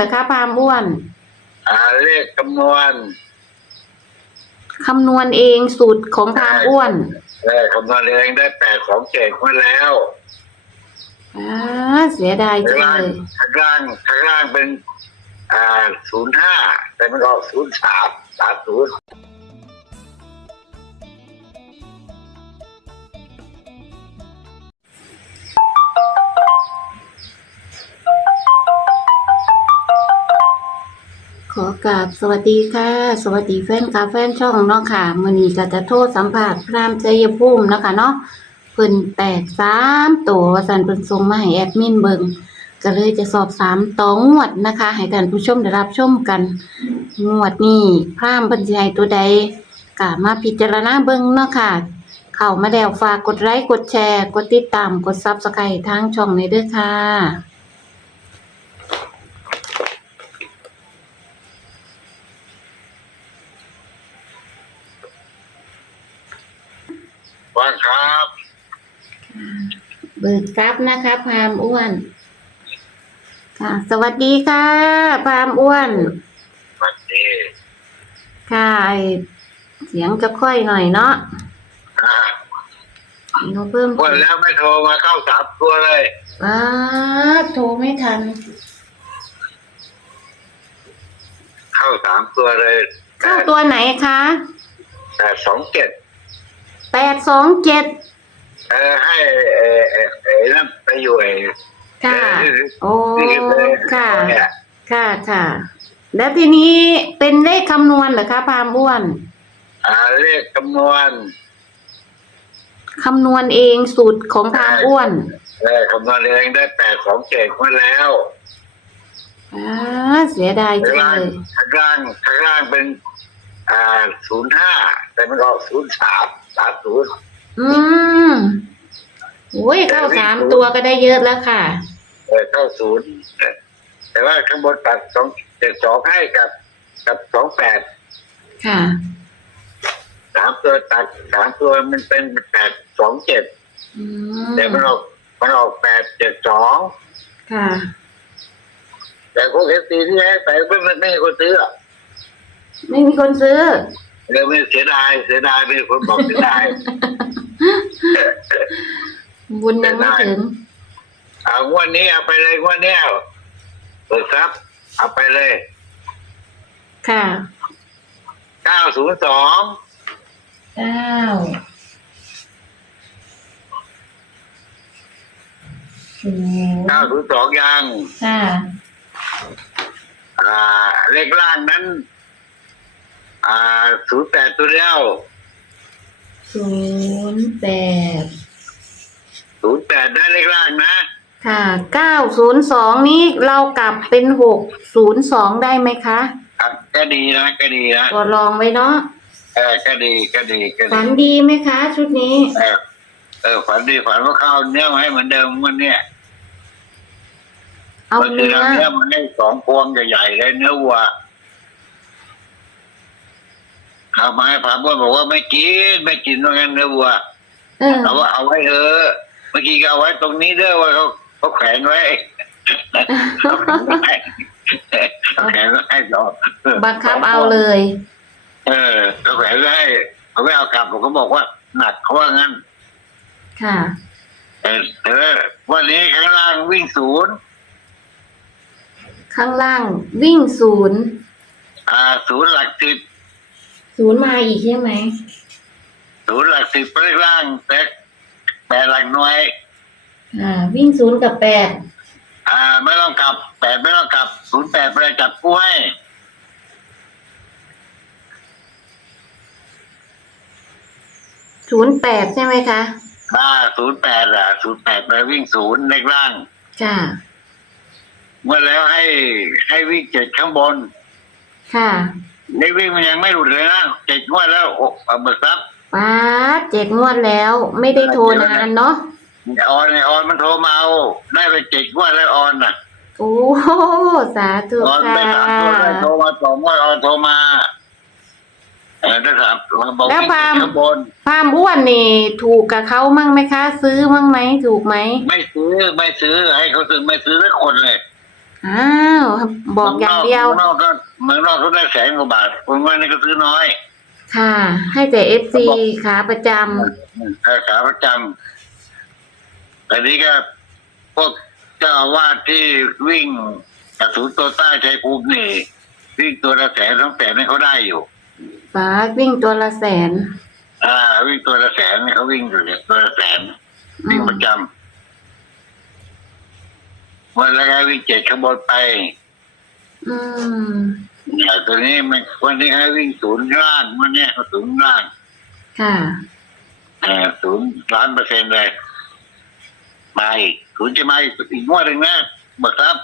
เหรอคะพามอ้วน อ่าเลขคำนวณคำนวณเองสูตรของพามอ้วนเออคำนวณเองได้แปดของเจ็ดมาแล้วอ่าเสียดายจัข้างงล่างเลยข้างล่างข้างล่างเป็นอ่าศูนย์ห้าแต่มันออกศูนย์สามสามศูนย์ ขอกราบสวัสดีค่ะ สวัสดีแฟนคลับแฟนช่องเนาะค่ะมื้อนี้ก็จะโทษสัมภาษณ์พรามชัยภูมิเนาะคะเนาะเพิ่นแตกสามตัวสันเพิ่นส่งมาให้แอดมินเบิงก็เลยจะสอบสามต่องวดนะคะ ให้ท่านผู้ชมได้รับชมกัน งวดนี้พรามเพิ่นสิให้ตัวใดก็มาพิจารณาเบิงเนาะค่ะ เข้ามาแล้วฝากกดไลค์กดแชร์ กดติดตามกด Subscribe ทางช่องนี้ด้วยค่ะ ว่างครับ เบิกทรัพย์นะคะพามอ้วน ค่ะ สวัสดีค่ะ พามอ้วนวันนี้ค่ะไอ้เสียงจะค่อยหน่อยเนาะอ่าเราเพิ่มวันแล้วไม่โทรมาเข้าสามตัวเลย อ้าโทรไม่ทัน เข้าสามตัวเลยเข้าตัวไหนคะ แต่สองเจ็ดแปดสองเจ็ด เออให้เออเออเออนั่นไปอยู่ไอ้ค่ะ โอ้ที่ไปค่ะ เนี่ยค่ะค่ะ แล้วทีนี้เป็นเลขคำนวณเหรอคะพามอ้วนอ่าเลขคำนวณคำนวณเองสูตรของพามอ้วนเออคำนวณเองได้แปดของเจ็ดมาแล้วอ่าเสียดายข้าจังงล่างเลยข้างล่างข้างล่างเป็น อ่าศูนย์ห้าแต่มันออกศูนย์สามสามศูนย์ อืมโอ้ยเข้าสามตัวก็ได้เยอะแล้วค่ะ เออเข้าศูนย์แต่ว่าข้างบนตัดสองเจ็ดสองให้กับ กับสองแปดค่ะ สามตัวตัดสามตัวมันเป็นแปดสองเจ็ดอืมแต่มันออกมันออกแปดเจ็ดสองค่ะ แต่พวกเอฟซีที่ให้ไปไม่ไม่ไม่มีคนซื้ออะไม่มีคนซื้อ เลยไม่เสียดายเสียดายเป็นคนบอกเสียดายบุญยังไม่ถึงเอางวดนี้เอาไปเลยงวดนี้เอาเปิดครับ เอาไปเลย ค่ะเก้าศูนย์สองเก้าศูนย์เก้าศูนย์สองยังค่ะอ่าเลขล่างนั้น อ่าศูนย์แปดตัวเดียวศูนย์แปดศูนย์แปดได้เลขล่างนะค่ะเก้าศูนย์สองนี้เรากลับเป็นหกศูนย์สองได้ไหมคะครับก็ดีนะก็ดีนะตัวลองไว้เนาะเออก็ดีก็ดีก็ฝัดีนดีไหมคะ ชุดนี้ เออเออฝันดีฝันว่าเข้าเนื้อมาให้เหมือนเดิมวันเนี้ยเอามันคือเนื้อเอาเนื้อมาให้สองพวงใหญ่ๆเลยเนื้อวัว เอามาให้พระบ้วนบอกว่าไม่กินไม่กินว่างั้นเนื้อวัวเออเอาว่าเอาไว้เถอะเมื่อกี้ก็เอาไว้ตรงนี้เด้อว่าเขาเขาแขวนไว้เขาแขวนไว้เขาแขวนไว้สองบังคับเอาเลย เออเขาแขวนไว้เขาไม่เอากลับผมก็บอกว่า หนักเขาว่างั้น ค่ะ เออเออวันนี้ข้างล่างวิ่งศูนย์ข้างล่างวิ่งศูนย์อ่าศูนย์หลักสิบ ศูนย์มาอีกใช่ไหมศูนย์หลักสิบข้างล่างแปดแปดหลักหน่วย อ่า วิ่งศูนย์กับแปดอ่า ไม่ต้องกลับแปดไม่ต้องกลับศูนย์แปดไปจับกู้ให้ศูนย์แปดใช่ไหมคะอ่าศูนย์แปดอะศูนย์แปดไปวิ่งศูนย์ในล่าง ค่ะ เมื่อแล้วให้ให้วิ่งเจ็ดข้างบน ค่ะ ในวิ่งมันยังไม่หลุดเลยนะเจ็ดงวดแล้วโอ้เอาเบิกทรัพย์ป้าดเจ็ดงวดแล้ว ไม่ได้โทรนานเนาะออนไอออนมันโทรมาเอาได้ไปเจ็ดงวดแล้วออนน่ะโอ้โหสาธุออนค่ะ ไปสามตัวได้โทรมาสองงวดออนโทรมาเออได้สามตัวบอกแล้ววิ่งพาเจ็ดมข้างบนพามอ้วนนี่ถูกกับเขามั่งไหมคะ ซื้อมั่งไหมถูกไหมไม่ซื้อไม่ซื้อให้เขาซื้อไม่ซื้อสักคนเลยอ้าวบอกอย่างเดียวเมืองนอกก็ เมืองนอกก็ได้แสนกว่าบาทคนว่านี่ก็ซื้อน้อย ค่ะ ให้แต่เอฟซีขาประจค่าขาประจำแต่นี้ก็พวกเจ้าอาวาสที่วิ่งกระสุนตัวใต้ใจภูมินี่วิ่งตัวละแสนสองแสนนี่เขาได้อยู่ำฟ้าวิ่งตัวละแสน อ่า วิ่งตัวละแสนนี่เขาวิ่งอยู่เนี่ยตัวละแสนอืวิ่งมประจำวันละก็วิ่งเจ็ดขบวนไป อืม เนี่ยตัวนี้มันวันนี้ให้วิ่งศูนย์ล่างวันเนี้ยเขาศูนย์ล่างค่ะ เออศูนย์ล้านเปอร์เซ็นต์เลยมาอีกศูนย์จะมาอีกอีกงวดหนึ่งนะบักครับ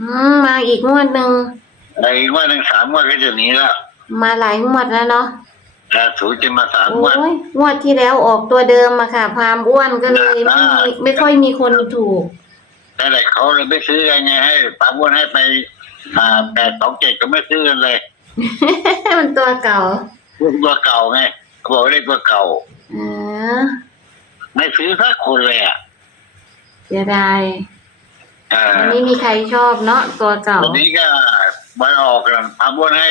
อืมมาอีกงวดหนึ่งไอ้งวดหนึ่งสามงวดก็จะหนีแล้วมาหลายงวดแล้วเนาะแต่ศูนย์จะมาสามโอ้งวดยงวดที่แล้วออกตัวเดิมอะค่ะ พามอ้วนก็เลยไม่อ่ามีไม่ค่อยมีคนถูกแต่แต่เขาเลยไม่ซื้อกันไงให้ปาวนให้ไป อ่าแปดสองเจ็ดก็ไม่ซื้อกันเลยมันตัวเก่าตัวเก่าไงเขาบอกเลขตัวเก่า เออไม่ซื้อสักคนเลยอะเสียดายอ่าอันนี้มีใครชอบเนาะตัวเก่า วันนี้ก็วันออกกันปาวนให้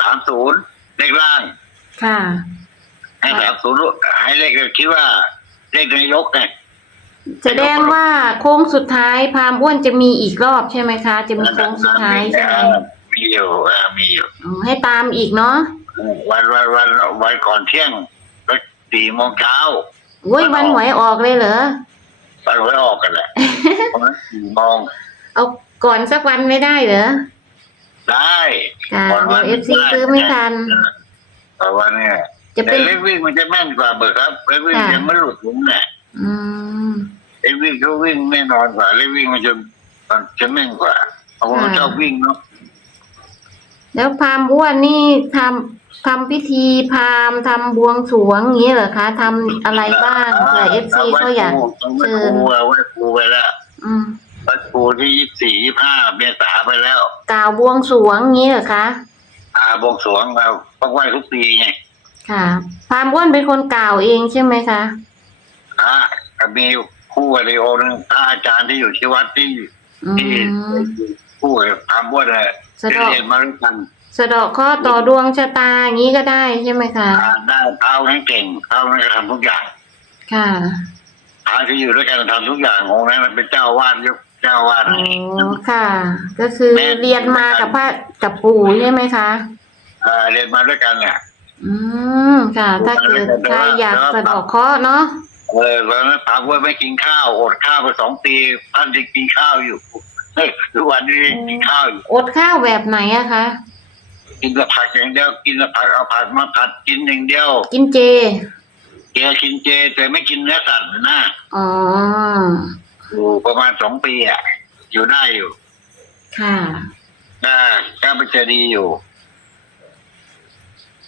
สามศูนย์เลขล่าง ค่ะ ให้สามศูนย์ให้เลขคิดว่าเลขนายกไง แสดงว่าโค้งสุดท้ายพามอ้วนจะมีอีกรอบใช่ไหมคะ จะมีโค้งสุดท้ายใช่ไหมมีอยู่อ่ามีอยู่อ๋อให้ตามอีกเนาะวันวันวันวันก่อนเที่ยงก็สี่โมงเช้าอุ้ยวันหวยออกเลยเหรอวันหวยออกกันแหละประมาณสี่โมงเอาก่อนสักวันไม่ได้เหรอได้ค่ะก่อนเดี๋วัยวนเอฟซีซื้อไม่ทันต่อวันเนี่ยจะแต่เป็นเล็กวิ่งมันจะแม่นกว่าเบิกครับเล็กวิ่งค่ะยังไม่หลุดผมเนี่ยอืม เล็กวิ่งเขาวิ่งแน่นอนกว่าเล็กวิ่งมันจะมันจะแม่นกว่าเพราะว่ามันชอบวิ่งเนาะแล้วพามอ้วนนี่ทำทำพิธีพามทำบวงสรวงอย่างนี้เหรอคะทำอะไรบ้างเผื่อเอฟซีเขาอยาก เชิเชิญ ญไว้ครูไปแล้วอืมไว้ครูที่ยี่สี่ยี่ห้าเมษาไปแล้วกล่าวบวงสรวงอย่างนี้เหรอคะ อาบวงสรวงเราต้องไหว้ทุกปีไงค่ะพามอ้วนเป็นคนกล่าวเองใช่ไหมคะพระก็มี คู่กับอีกองค์หนึงพระอาจารย์ที่อยู่ที่วัดที่อืที่ม คู่กับพระบวชเลยสะดอกเรียนมาด้วยกันสะเดอกข้อต่อดวงชะตาอย่างนี้ก็ได้ใช่ไหมคะ อ่านได้เท้านั้นเก่งเท้านั้นก็ทำทุกอย่างค่ะ พระที่อยู่ด้วยกันทำทุกอย่างองค์นั้นเป็นเจ้าอาวาดยกเจ้าอาวาด อ๋อ ค่ะ ก็คือเรียนมากับพระกับปู่ใช่ไหมคะอ่าเรียนมาด้วยกันเนี่ย อืม ค่ะ ถ้าเกิดใครอยากสะเดอกเคราะห์เนาะ เออแล้วนั้นพระบวชไม่กินข้าวอดข้าวไปสองปีท่านยังกินข้าวอยู่เฮ้ยทุกวันนี้ยังกินข้าวอยู่อดข้าวแบบไหนอะคะ กินแต่ผักอย่างเดียว กินแต่ผักเอาผักมาผัดกินอย่างเดียว กินเจ เจกินเจแต่ไม่กินเนื้อสัตว์นะอ๋ออยู่ประมาณสองปีอะอยู่ได้อยู่ค่ะก็ก็มันจะดีอยู่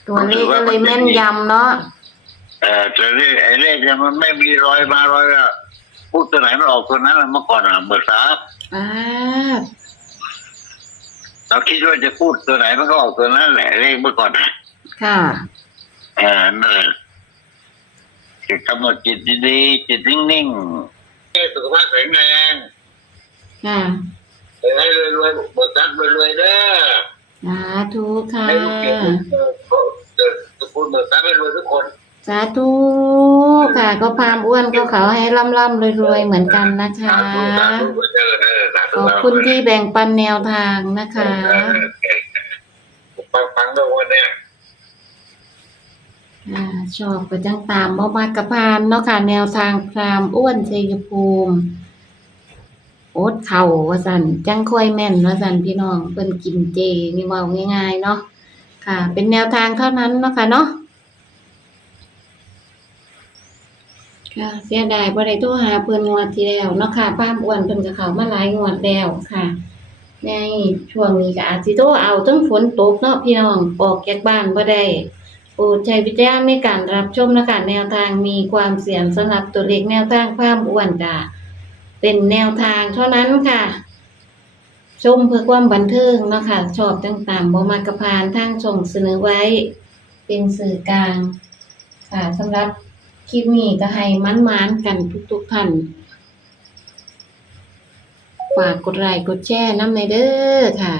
ตัวเลขก็เลยแม่นยำเนาะ เออแต่เลขไอ้เลขเนี่ยมันไม่มีรอยมารอยอะพูดตัวไหนมันออกตัวนั้นอะเมื่อก่อนอะเบิกทรัพย์อ่าเราคิดว่าจะพูดตัวไหนมันก็ออกตัวนั้นแหละเลขเมื่อก่อนอะค่ะ เออนั่นแหละคือกำหนดจิตดีๆจิตนิ่งๆสุขภาพแข็งแรงค่ะให้รวยๆเบิกทรัพย์รวยๆเด้อสาธุค่ะ ให้ลูกเกียรติทุกคนเบิกทรัพย์ให้รวยทุกคน สาธุค่ะ ก็พามอ้วนก็เขาให้ร่ำร่ำรวยๆเหมือนกันนะคะสาธุสาธุเด้อเด้อสาธุขอบคุณที่แบ่งปันแนวทางนะคะฟังฟังด้วยวันเนี้ยอ่าชอบก็จังตามบ่มากระพานเนาะค่ะ แนวทางพรามอ้วนชัยภูมิโอ๊ตเข่าว่าสันจังค่อยแม่นว่าสันพี่น้องเพิ่นกินเจนี่เว้าง่ายๆเนาะค่ะ เป็นแนวทางเท่านั้นเนาะค่ะเนาะ ค่ะ เสียดายบ่ได้โทรหาเพิ่นงวดที่แล้วเนาะค่ะพรามอ้วนเพิ่นก็เข้ามาหลายงวดแล้วค่ะ ในช่วงนี้ก็อาจสิโทรเอาทั้งฝนตกเนาะพี่น้องออกจากบ้านบ่ได้โปรดใช้วิจารณาณในการรับชมนะคะแนวทางมีความเสี่ยงสำหรับตัวเลขแนวทางความอ้วนจ้ะเป็นแนวทางเท่านั้นค่ะชมเพื่อความบันเทิงเนาะค่ะชอบต่างๆบ่มากระพานทางส่งเสนอไว้ เป็นสื่อกลาง ค่ะสำหรับ คลิปนี้ก็ให้มันมานกันทุกๆท่านฝากกดไลค์กดแชร์น้ำในเด้อค่ะ